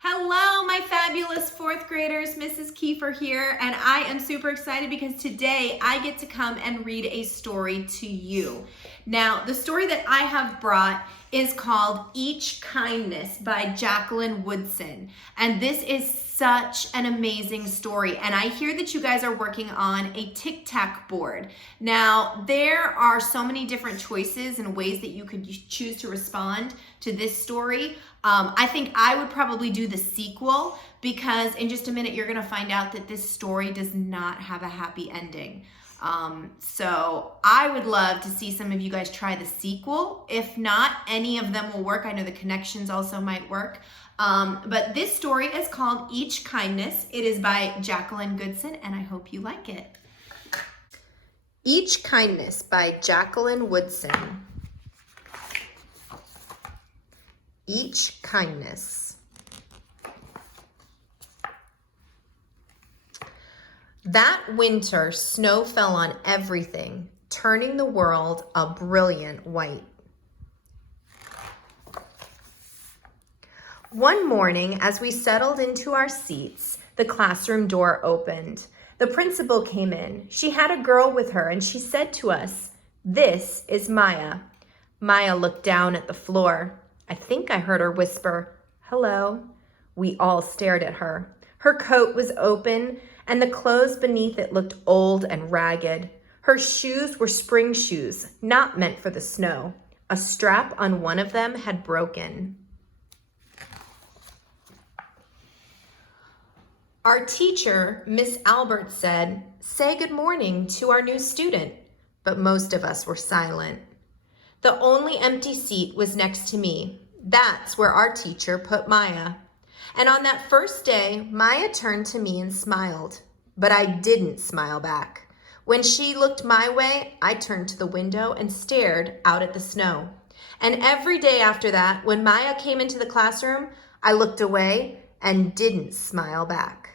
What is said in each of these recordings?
Hello, my fabulous fourth graders. Mrs. Kieffer here, and I am super excited because today I get to come and read a story to you. Now, the story that I have brought is called Each Kindness by Jacqueline Woodson, and this is such an amazing story, and I hear that you guys are working on a tic-tac board. Now, there are so many different choices and ways that you could choose to respond to this story. I think I would probably do the sequel because in just a minute you're going to find out that this story does not have a happy ending. So I would love to see some of you guys try the sequel. If not, any of them will work. I know the connections also might work. But this story is called Each Kindness. It is by Jacqueline Woodson, and I hope you like it. Each Kindness by Jacqueline Woodson. Each kindness. That winter, snow fell on everything, turning the world a brilliant white. One morning, as we settled into our seats, the classroom door opened. The principal came in. She had a girl with her, and she said to us, "This is Maya." Maya looked down at the floor. I think I heard her whisper, "Hello." We all stared at her. Her coat was open, and the clothes beneath it looked old and ragged. Her shoes were spring shoes, not meant for the snow. A strap on one of them had broken. Our teacher, Miss Albert, said, "Say good morning to our new student," but most of us were silent. The only empty seat was next to me. That's where our teacher put Maya. And on that first day, Maya turned to me and smiled. But I didn't smile back. When she looked my way, I turned to the window and stared out at the snow. And every day after that, when Maya came into the classroom, I looked away and didn't smile back.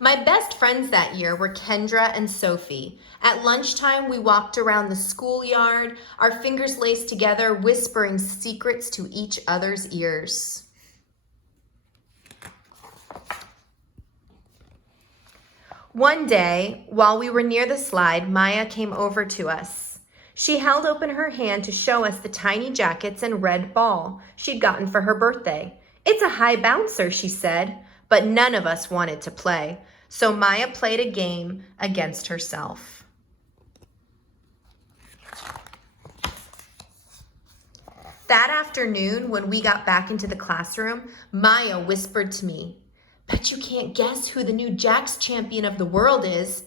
My best friends that year were Kendra and Sophie. At lunchtime, we walked around the schoolyard, our fingers laced together, whispering secrets to each other's ears. One day, while we were near the slide, Maya came over to us. She held open her hand to show us the tiny jackets and red ball she'd gotten for her birthday. "It's a high bouncer," she said, but none of us wanted to play. So Maya played a game against herself. That afternoon, when we got back into the classroom, Maya whispered to me, "Bet you can't guess who the new Jacks champion of the world is."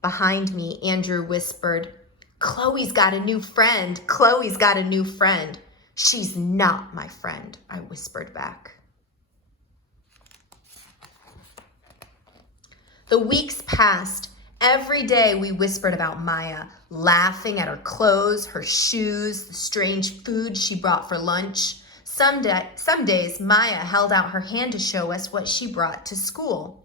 Behind me, Andrew whispered, "Chloe's got a new friend. Chloe's got a new friend." "She's not my friend," I whispered back. The weeks passed. Every day we whispered about Maya, laughing at her clothes, her shoes, the strange food she brought for lunch. Some days Maya held out her hand to show us what she brought to school.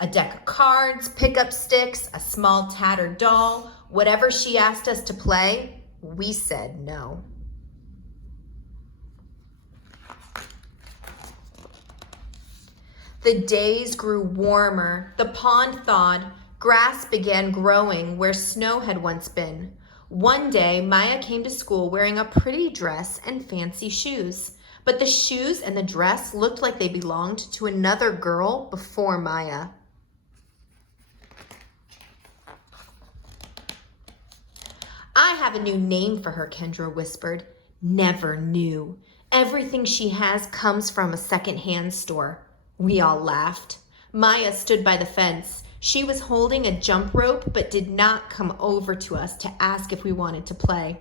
A deck of cards, pickup sticks, a small tattered doll, whatever she asked us to play, we said no. The days grew warmer, the pond thawed, grass began growing where snow had once been. One day, Maya came to school wearing a pretty dress and fancy shoes, but the shoes and the dress looked like they belonged to another girl before Maya. "I have a new name for her," Kendra whispered. "Never new. Everything she has comes from a second-hand store." We all laughed. Maya stood by the fence. She was holding a jump rope but did not come over to us to ask if we wanted to play.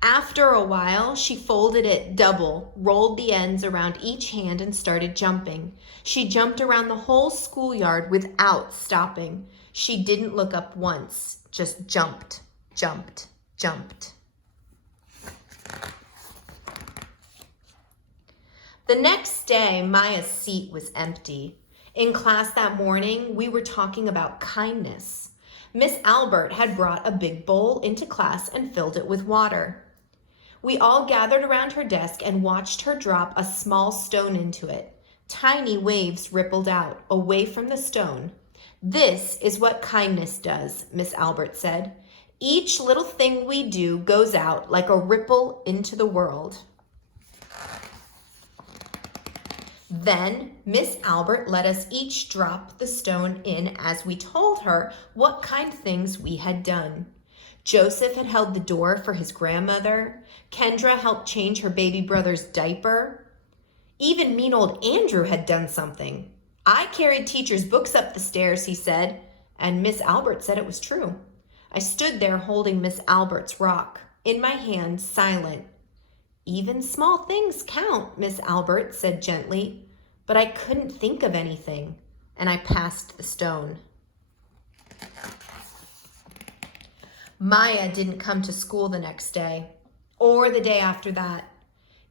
After a while, she folded it double, rolled the ends around each hand and started jumping. She jumped around the whole schoolyard without stopping. She didn't look up once, just jumped, jumped, jumped. The next day, Maya's seat was empty. In class that morning, we were talking about kindness. Miss Albert had brought a big bowl into class and filled it with water. We all gathered around her desk and watched her drop a small stone into it. Tiny waves rippled out, away from the stone. "This is what kindness does," Miss Albert said. "Each little thing we do goes out like a ripple into the world." Then Miss Albert let us each drop the stone in as we told her what kind of things we had done. Joseph had held the door for his grandmother. Kendra helped change her baby brother's diaper. Even mean old Andrew had done something. "I carried teacher's books up the stairs," he said, and Miss Albert said it was true. I stood there holding Miss Albert's rock, in my hand, silent. "Even small things count," Miss Albert said gently, but I couldn't think of anything, and I passed the stone. Maya didn't come to school the next day, or the day after that.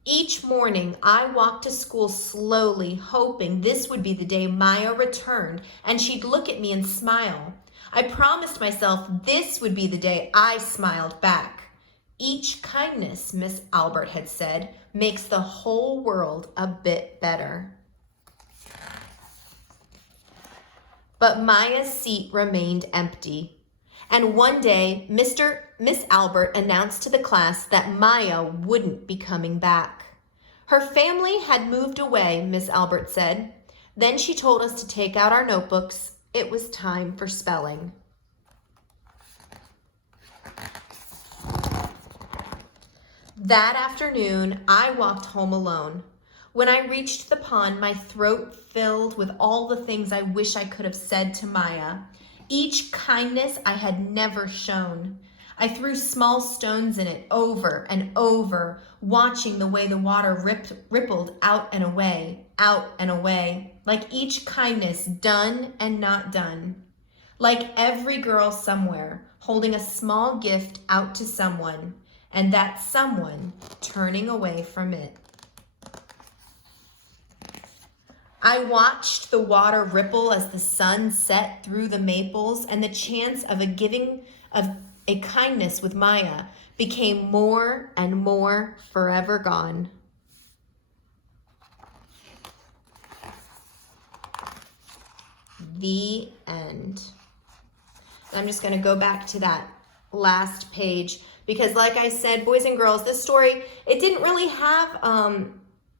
Each morning, I walked to school slowly, hoping this would be the day Maya returned and she'd look at me and smile. I promised myself this would be the day I smiled back. "Each kindness," Miss Albert had said, "makes the whole world a bit better." But Maya's seat remained empty. And one day, Miss Albert announced to the class that Maya wouldn't be coming back. Her family had moved away, Miss Albert said. Then she told us to take out our notebooks. It was time for spelling. That afternoon, I walked home alone. When I reached the pond, my throat filled with all the things I wish I could have said to Maya. Each kindness I had never shown. I threw small stones in it over and over, watching the way the water rippled out and away, like each kindness done and not done. Like every girl somewhere, holding a small gift out to someone, and that someone turning away from it. I watched the water ripple as the sun set through the maples, and the chance of a kindness with Maya became more and more forever gone. The end. I'm just going to go back to that last page because, like I said, boys and girls, this story, it didn't really have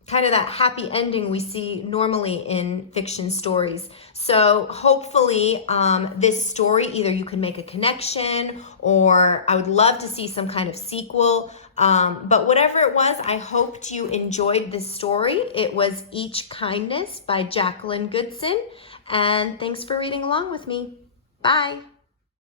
kind of that happy ending we see normally in fiction stories. So hopefully this story, either you can make a connection or I would love to see some kind of sequel. But whatever it was, I hoped you enjoyed this story. It was Each Kindness by Jacqueline Woodson. And thanks for reading along with me. Bye.